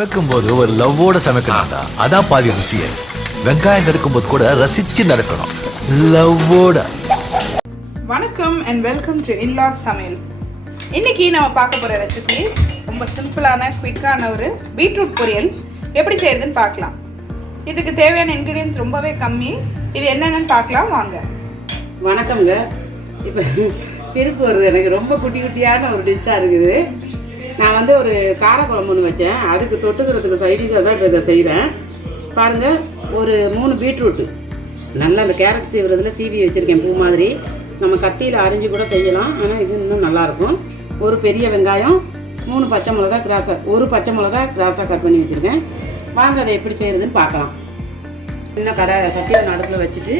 சமைக்கும் போது ஒரு லவ்வோட சமைக்கணும்டா. அதான் பாதி ருசியே வெங்காயம் நறுக்கும் போது கூட ரசிச்சு நடக்கணும் லவ்வோட. வணக்கம் அண்ட் வெல்கம் டு இன்லாஸ் சமையல். இன்னைக்கு நம்ம பார்க்க போகிற ரெசிபி ரொம்ப சிம்பிளான குயிக்கான ஒரு பீட்ரூட் பொரியல். எப்படி செய்யறதுன்னு பார்க்கலாம். இதுக்கு தேவையான இன்க்ரீடியன்ஸ் ரொம்பவே கம்மி. இது என்னென்னு பார்க்கலாம் வாங்க. வணக்கம்ங்க. இப்போ சிரிப்பு வருது. எனக்கு ரொம்ப குட்டி குட்டியான ஒரு டிஷ்ஷாக இருக்குது. நான் வந்து ஒரு காரக்குழம்பு ஒன்று வச்சேன். அதுக்கு தொட்டுக்கிறதுக்கு சைடிஷாக தான் இப்போ இதை செய்கிறேன் பாருங்கள் ஒரு மூணு பீட்ரூட்டு. நல்லா அந்த கேரட் சீவுறதுல சீவி வச்சுருக்கேன் பூ மாதிரி. நம்ம கத்தியில் அரிஞ்சு கூட செய்யலாம். ஆனால் இது இன்னும் நல்லாயிருக்கும் ஒரு பெரிய வெங்காயம் மூணு பச்சை மிளகா கிராஸாக ஒரு பச்சை மிளகா கிராஸாக கட் பண்ணி வச்சுருக்கேன். வாங்க அதை எப்படி செய்கிறதுன்னு பார்க்கலாம். சின்ன கடை சட்டியில் நடுப்பில் வச்சுட்டு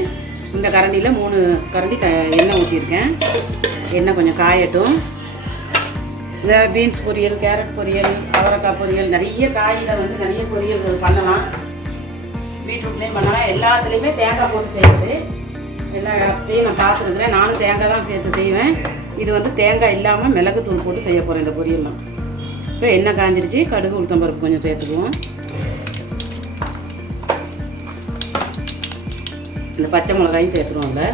இந்த கரண்டியில் மூணு கரண்டி க எண்ணெய் ஊற்றியிருக்கேன் எண்ணெய் கொஞ்சம் காயட்டும். இந்த பீன்ஸ் பொரியல் கேரட் பொரியல் அவரைக்காய் பொரியல் நிறைய காயில் வந்து நிறைய பொரியல் பண்ணலாம். பீட்ரூட்லேயும் பண்ணலாம். எல்லாத்துலேயுமே தேங்காய் போட்டு செய்கிறது எல்லா இடத்துலையும் நான் பார்த்துருக்குறேன். நானும் தேங்காய் தான் சேர்த்து செய்வேன். இது வந்து தேங்காய் இல்லாமல் மிளகு தூள் போட்டு செய்ய போகிறேன் இந்த பொரியல்லாம் இப்போ எண்ணெய் காஞ்சிருச்சு. கடுகு உளுத்தம் பருப்பு கொஞ்சம் சேர்த்துக்குவோம். இந்த பச்சை மிளகாயும் சேர்த்துருவோம்ல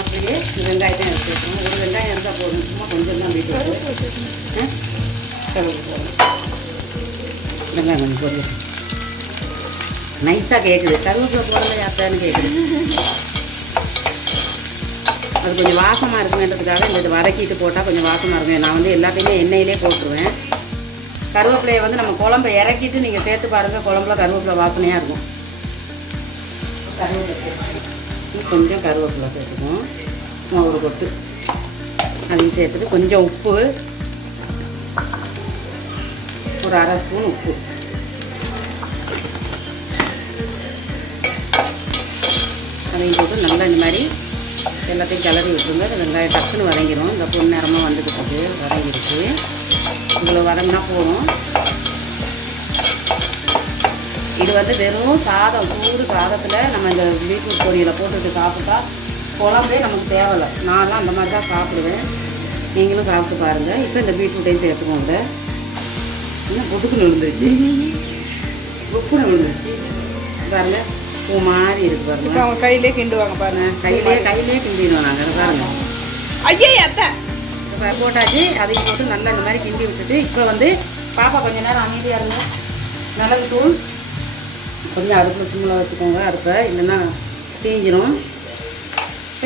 அப்படியே இந்த வெங்காயத்தை எடுத்து சேர்க்கணும் ஒரு வெங்காயம் இருந்தால் போதும் சும்மா கொஞ்சம் தான் வீட்டு கருவேப்பிலை போதும் வெங்காயம் பொருள் நைஸாக கேட்குது கருவேப்பிலை போடல யாத்தான்னு கேட்குது அது கொஞ்சம் வாசமாக இருக்குமேன்றதுக்காக இந்த இது வதக்கிட்டு போட்டால் கொஞ்சம் வாசமாக இருக்கும் நான் வந்து எல்லாத்தையுமே எண்ணெயிலே போட்டுருவேன் கருவேப்பிலையை வந்து நம்ம குழம்ப இறக்கிட்டு நீங்கள் சேர்த்து பாருங்கள் குழம்புல கருவேப்பிலை வாசனையாக இருக்கும். கருவேப்பிலை கொஞ்சம் கருவேப்பிலை சேர்த்துக்கும் ஒரு கொட்டு அதையும் சேர்த்துட்டு கொஞ்சம் உப்பு. ஒரு அரை ஸ்பூன் உப்பு. அதையும் போட்டு நல்லா இந்த மாதிரி எல்லாத்தையும் கிளறி விட்டுருங்க. அது வெங்காயம் டக்குன்னு வதங்கிடும் இந்த பொண்ணு நேரமாக வந்துக்கிட்டு வதங்கிடுச்சு. இவ்வளோ வதங்கினா போதும். இது வந்து வெறும் சாதம் சூடு சாதத்தில் நம்ம இந்த பீட்ரூட் பொரியலை போட்டுட்டு சாப்பிட்டா குழம்பே நமக்கு தேவையில்லை. நான்லாம் அந்த மாதிரி தான் சாப்பிடுவேன். நீங்களும் சாப்பிட்டு பாருங்கள் இப்போ இந்த பீட்ரூட்டையும் சேர்த்துக்கோங்க இன்னும் புதுக்குன்னு விழுந்துருச்சு. உப்புன்னு விழுந்துருச்சு. பாருங்க பூ மாதிரி இருக்கு இப்போ பாருங்க அவங்க கையிலே கிண்டுவாங்க பாருங்க. கையிலே கையிலே கிண்டிடுவோம் நாங்கள் பாருங்க. ஐயே அத்தை. போட்டாச்சு. அதையும் போட்டு நல்லா இந்த மாதிரி கிண்டி விட்டுட்டு இப்போ வந்து பாப்பா கொஞ்ச நேரம் அமைதியாக இருங்க. மிளகு தூள் கொஞ்சம் அடுப்பில் சிம்மில் வச்சுக்கோங்க. அடுப்பை. இல்லைன்னா தீஞ்சிரும்.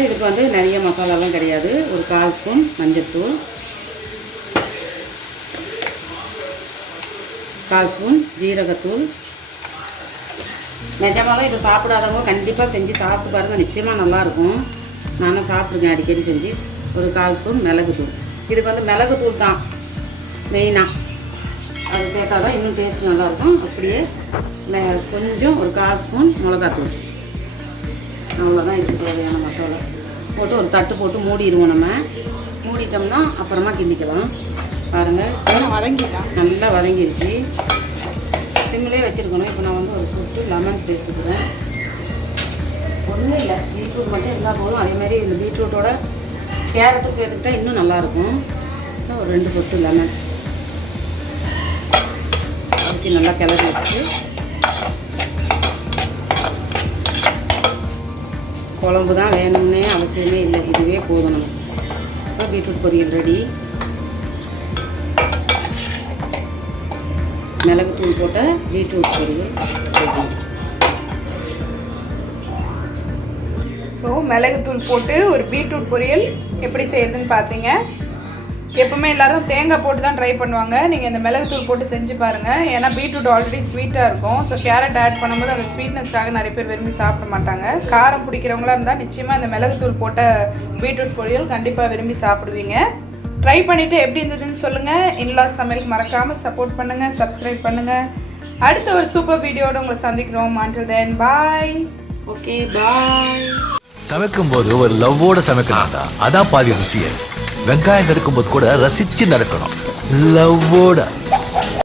இதுக்கு வந்து நிறைய மசாலாலாம் கிடையாது. ஒரு கால் ஸ்பூன் மஞ்சள்தூள் கால் ஸ்பூன் ஜீரகத்தூள் நிஜமாலும் இதை சாப்பிடாதவங்க கண்டிப்பாக செஞ்சு சாப்பிட்டு பாருங்கள் நிச்சயமாக நல்லாயிருக்கும். நானும் சாப்பிடுவேன் அடிக்கடி செஞ்சு. ஒரு கால் ஸ்பூன் மிளகுத்தூள் இதுக்கு வந்து மிளகுத்தூள் தான் மெயினாக அது சேர்த்தா தான் இன்னும் டேஸ்ட் நல்லாயிருக்கும். அப்படியே கொஞ்சம் ஒரு கால் ஸ்பூன் மிளகாத்தூள். அவ்வளோதான் இதுக்கு தேவையான மசாலா. போட்டு ஒரு தட்டு போட்டு மூடிடுவோம் நம்ம. மூடிட்டோம்னா அப்புறமா கிண்டிக்கலாம். பாருங்கள் வதங்கிட்டான் நல்லா வதங்கிருச்சு. சிம்மிலே வச்சுருக்கணும். இப்போ நான் வந்து ஒரு சொட்டு லெமன் சேர்த்துக்கிறேன். ஒன்றும் இல்லை. பீட்ரூட் மட்டும் இருந்தால் போதும். அதே மாதிரி இந்த பீட்ரூட்டோட கேரட்டும் சேர்த்துக்கிட்டா இன்னும் நல்லாயிருக்கும். ஒரு ரெண்டு சொட்டு லெமன். ஊற்றி நல்லா கிளறி வச்சு குழம்பு தான் வேணும்னே அவசியமே இல்லை. இதுவே போதும் நமக்கு. இப்போ பீட்ரூட் பொரியல் ரெடி. மிளகுத்தூள் போட்ட பீட்ரூட் பொரியல். ரெடி ஸோ மிளகுத்தூள் போட்டு ஒரு பீட்ரூட் பொரியல் எப்படி செய்கிறதுன்னு பார்த்தீங்க எப்பவுமே எல்லாரும் தேங்காய் போட்டு தான் ட்ரை பண்ணுவாங்க. நீங்கள் இந்த மிளகுத்தூள் போட்டு செஞ்சு பாருங்கள் ஏன்னா பீட்ரூட் ஆல்ரெடி ஸ்வீட்டாக இருக்கும். ஸோ கேரட் ஆட் பண்ணும்போது அந்த ஸ்வீட்னஸ்க்காக நிறைய பேர் விரும்பி சாப்பிட மாட்டாங்க. காரம் பிடிக்கிறவங்களா இருந்தால் நிச்சயமாக இந்த மிளகுத்தூள் போட்ட பீட்ரூட் பொரியல் கண்டிப்பாக விரும்பி சாப்பிடுவீங்க. ட்ரை பண்ணிவிட்டு எப்படி இருந்ததுன்னு சொல்லுங்கள் இன்லாஸ் சமையல் மறக்காமல் சப்போர்ட் பண்ணுங்கள் சப்ஸ்கிரைப் பண்ணுங்கள் அடுத்த ஒரு சூப்பர் வீடியோட உங்களை சந்திக்கிறோம். Until தென் பாய் ஓகே பாய் சமைக்கும் போது ஒரு லவ்வோட சமைக்கிறாங்க அதான் பாதி ருசியை. வெங்காயம் நறுக்கும் போது கூட ரசிச்சு நடக்கணும். லவ்வோட